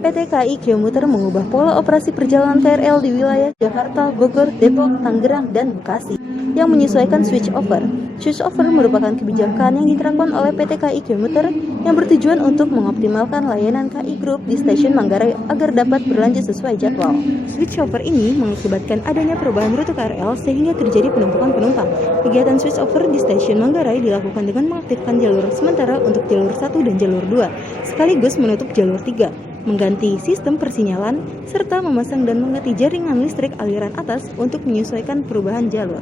PT KAI Komuter mengubah pola operasi perjalanan KRL di wilayah Jakarta, Bogor, Depok, Tangerang, dan Bekasi yang menyesuaikan switch over. Switch over merupakan kebijakan yang diterapkan oleh PT KAI Komuter yang bertujuan untuk mengoptimalkan layanan KAI Group di stasiun Manggarai agar dapat berlanjut sesuai jadwal. Switch over ini mengakibatkan adanya perubahan rute KRL sehingga terjadi penumpukan penumpang. Kegiatan switch over di stasiun Manggarai dilakukan dengan mengaktifkan jalur sementara untuk jalur 1 dan jalur 2, sekaligus menutup jalur 3. Mengganti sistem persinyalan, serta memasang dan mengganti jaringan listrik aliran atas untuk menyesuaikan perubahan jalur.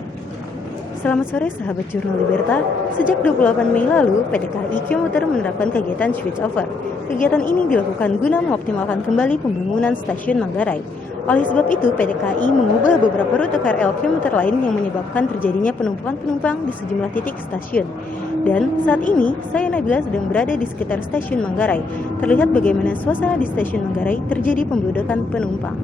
Selamat sore sahabat Jurnal Liberta. Sejak 28 Mei lalu, PT KAI Komuter menerapkan kegiatan switch over. Kegiatan ini dilakukan guna mengoptimalkan kembali pembangunan stasiun Manggarai. Oleh sebab itu, PT KAI mengubah beberapa rute KRL komuter lain yang menyebabkan terjadinya penumpukan penumpang di sejumlah titik stasiun. Dan saat ini, saya Nabila sedang berada di sekitar stasiun Manggarai. Terlihat bagaimana suasana di stasiun Manggarai terjadi pembludakan penumpang.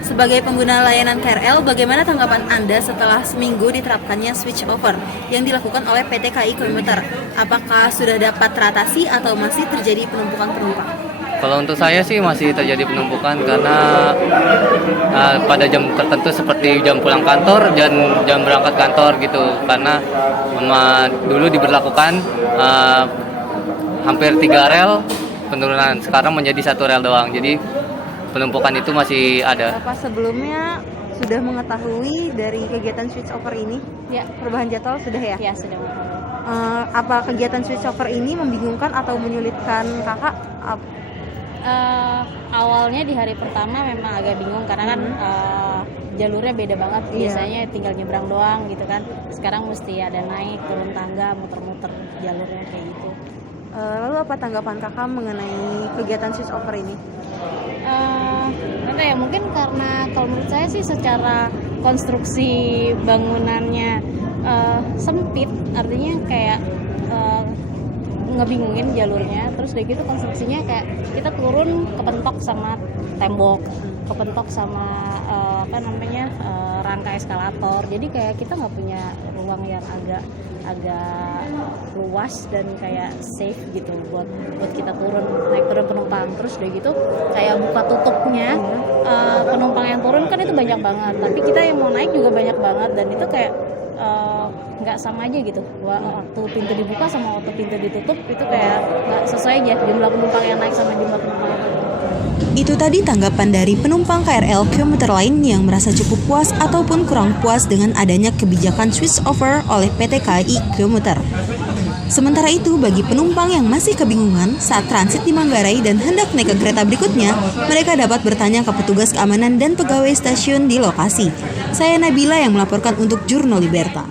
Sebagai pengguna layanan KRL, bagaimana tanggapan Anda setelah seminggu diterapkannya switch over yang dilakukan oleh PT KAI Komuter? Apakah sudah dapat teratasi atau masih terjadi penumpukan penumpang? Kalau untuk saya sih masih terjadi penumpukan karena pada jam tertentu seperti jam pulang kantor dan jam berangkat kantor gitu. Karena dulu diberlakukan hampir 3 rel penurunan, sekarang menjadi 1 rel doang. Jadi penumpukan itu masih ada. Apa sebelumnya sudah mengetahui dari kegiatan switch over ini? Ya, Perubahan jadwal sudah ya? ya sudah mengetahui. Apa kegiatan switch over ini membingungkan atau menyulitkan kakak? Awalnya di hari pertama memang agak bingung karena kan jalurnya beda banget. Biasanya tinggal nyebrang doang gitu kan. Sekarang mesti ada naik turun tangga, muter-muter jalurnya kayak gitu. Lalu apa tanggapan kakak mengenai kegiatan switch over ini? Karena ya mungkin karena kalau menurut saya sih secara konstruksi bangunannya sempit, artinya kayak ngebingungin jalurnya. Terus dari gitu konstruksinya kayak kita turun kepentok sama tembok, kepentok sama rangka eskalator. Jadi kayak kita nggak punya ruang yang agak luas dan kayak safe gitu buat kita naik turun penumpang. Terus udah gitu kayak buka tutupnya penumpang yang turun kan itu banyak banget, tapi kita yang mau naik juga banyak banget, dan itu kayak nggak sama aja gitu. Waktu pintu dibuka sama waktu pintu ditutup itu kayak nggak sesuai aja jumlah penumpang yang naik sama jumlah penumpang yang turun. Itu tadi tanggapan dari penumpang KRL komuter lain yang merasa cukup puas ataupun kurang puas dengan adanya kebijakan switch over oleh PT KAI Komuter. Sementara itu, bagi penumpang yang masih kebingungan saat transit di Manggarai dan hendak naik ke kereta berikutnya, mereka dapat bertanya ke petugas keamanan dan pegawai stasiun di lokasi. Saya Nabila yang melaporkan untuk Jurnal Liberta.